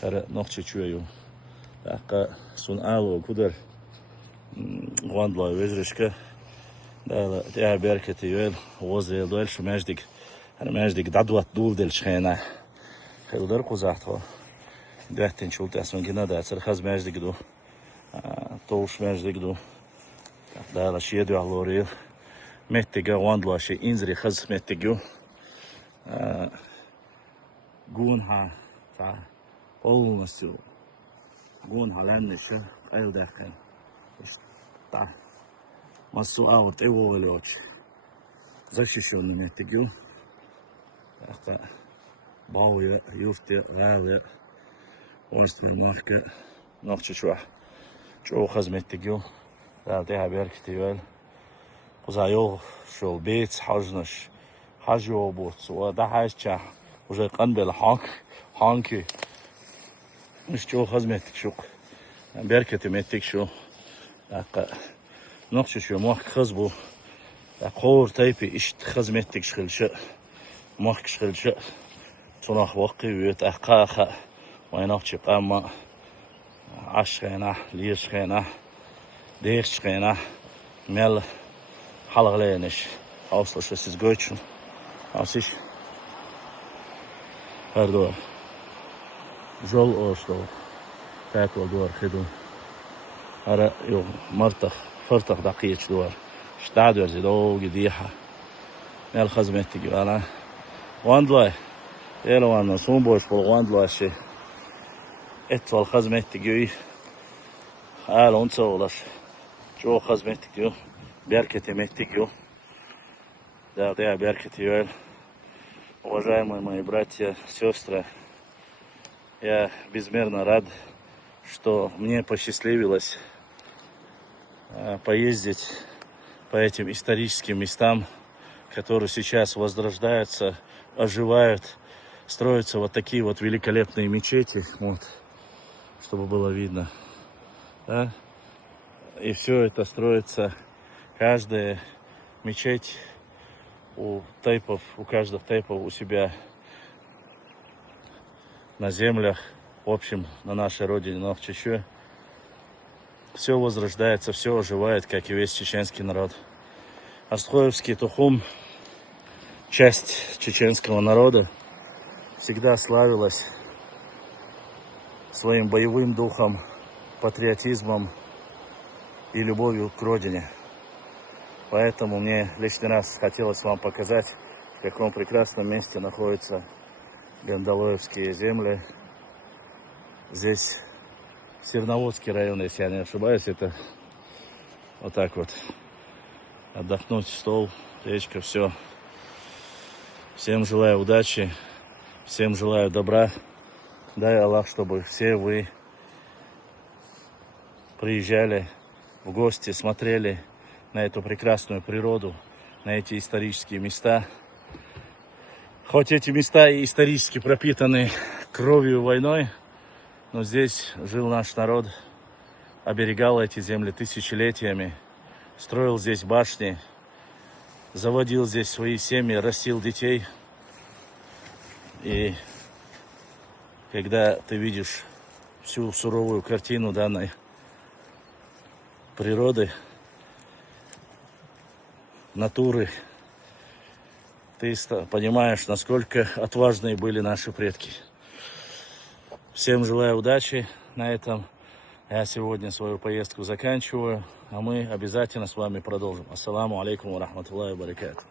Her nokta çuyu. Dakika sun alo kuder. Wandla vezrişke. Da ya berketi yel. Vozrel doel şu mecdik. Her mecdik dadvat dul del şena. Kıldır kuzaht o. Dehten çult asman gina da sır khaz mecdik do. Toş mecdik do. Da la şiyedu aloril. Mettiga wandla şey inzri khaz mettigu. Gunha ta полностью гон халанныша айылдакын та массу аут эволоч защищенный метигю та бауя юфте галы онствен марка нохчучва чо хазметтигю да хабер китивел кузайо шол бейт хажнаш хажо бот ва да хача уже канбел ханки مش جو خزمتك شو بركتي متك شو نقش شو ماخ خزبو قور تايبي إيش خزمتك شغل شو ماخ شغل شو تناخ وقي ويت أخا ويناخش قام عشقنا ليشقنا ديشقنا مل حلقلينش أوصل شو سيز جوتشن أوسيش هردور жол оштол так олдуар хидун ара ё мартах фартах дақиеч дуар штадуар зидоги диха мел хазметтиги ана вандлай элвана сумбош пол вандлаши этвал хазметтиги ал онцолаш жо хазметтиги беркетеметтиги да беркетиюэл. Уважаемые мои братья, сестры, я безмерно рад, что мне посчастливилось поездить по этим историческим местам, которые сейчас возрождаются, оживают, строятся вот такие вот великолепные мечети, вот, чтобы было видно, да? И все это строится, каждая мечеть у тайпов, у каждого тайпа у себя на землях, в общем, на нашей родине, но в Чечне все возрождается, все оживает, как и весь чеченский народ. Астхоевский Тухум, часть чеченского народа, всегда славилась своим боевым духом, патриотизмом и любовью к родине. Поэтому мне лишний раз хотелось вам показать, в каком прекрасном месте находятся Гандалоевские земли. Здесь Серноводский район, если я не ошибаюсь, это вот так вот. Отдохнуть, стол, речка, все. Всем желаю удачи, всем желаю добра. Дай Аллах, чтобы все вы приезжали в гости, смотрели на эту прекрасную природу, на эти исторические места. Хоть эти места и исторически пропитаны кровью войной, но здесь жил наш народ, оберегал эти земли тысячелетиями, строил здесь башни, заводил здесь свои семьи, растил детей. И когда ты видишь всю суровую картину данной природы, натуры, ты понимаешь, насколько отважные были наши предки. Всем желаю удачи на этом. Я сегодня свою поездку заканчиваю, а мы обязательно с вами продолжим. Ассаламу алейкум ва рахматуллахи ва баракатух.